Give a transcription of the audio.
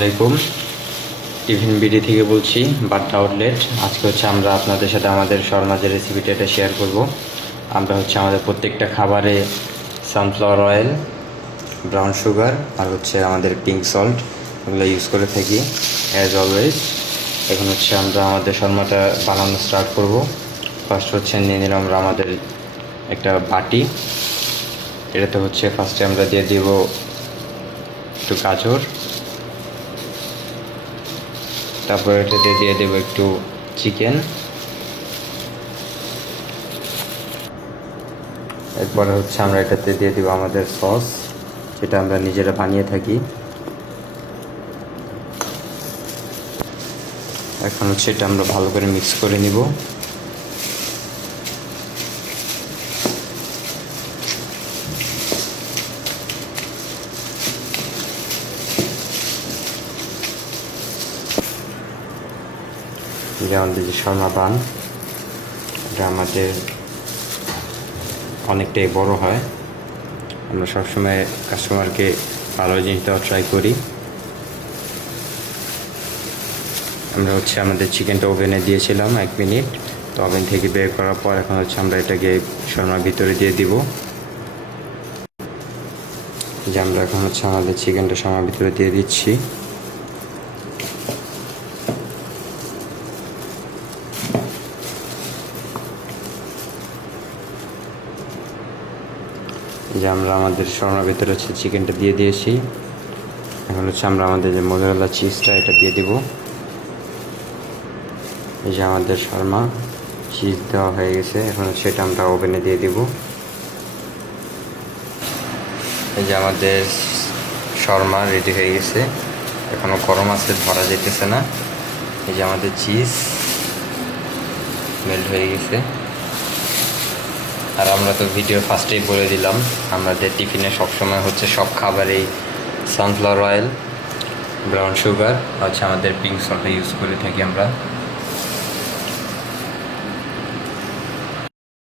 আলাইকুম, tiffin BD থেকে বলছি, বাড্ডা আউটলেট। আজকে আমরা আপনাদের সাথে আমাদের শর্মাজের রেসিপিটা এটা শেয়ার করব। আমরা আমাদের প্রত্যেকটা খাবারে সানফ্লাওয়ার অয়েল, ব্রাউন সুগার আর আমাদের পিঙ্ক সল্ট এগুলো ইউজ করে থাকি অ্যাজ অলওয়েজ। এখন আমরা আমাদের শর্মাটা বানানো স্টার্ট করব। ফার্স্ট নিয়ে নিলাম আমরা আমাদের একটা বাটি। এটাতে ফার্স্টে আমরা দিয়ে দিব একটু গাজর, তারপর এটাতে দিয়ে দেবো একটু চিকেন, এরপরে আমরা এটাতে দিয়ে দেবো আমাদের সস, যেটা আমরা নিজেরা বানিয়ে থাকি। এখন এটা আমরা ভালো করে মিক্স করে নিব। আমাদের যে শর্মা বান, এটা আমাদের অনেকটাই বড় হয়। আমরা সবসময় কাস্টমারকে ভালো জিনিস দেওয়া ট্রাই করি। আমরা আমাদের চিকেনটা ওভেনে দিয়েছিলাম 1 মিনিট, তো ওভেন থেকে বের করার পর এখন আমরা এটাকে শর্মার ভিতরে দিয়ে দিব। যে আমরা এখন আমাদের চিকেনটা শর্মার ভিতরে দিয়ে দিচ্ছি। যে আমরা আমাদের শর্মার ভিতরে চিকেনটা দিয়ে দিয়েছি। এখন আমরা আমাদের যে মোজারেলা চিজটা এটা দিয়ে দিব। এই যে আমাদের শর্মা চিজ দেওয়া হয়ে গেছে। এখন সেটা আমরা ওভেনে দিয়ে দিব। এই যে আমাদের শর্মা রেডি হয়ে গেছে। এখনও গরম আছে, ধরা যেতেছে না। এই যে আমাদের চিজ মেল্ট হয়ে গেছে। আর আমরা তো ভিডিও ফার্স্টেই বলে দিলাম, আমাদের টিফিনে সবসময় সব খাবারেই সানফ্লাওয়ার অয়েল, ব্রাউন সুগার আমাদের পিঙ্ক সল্ট ইউজ করে থাকি আমরা।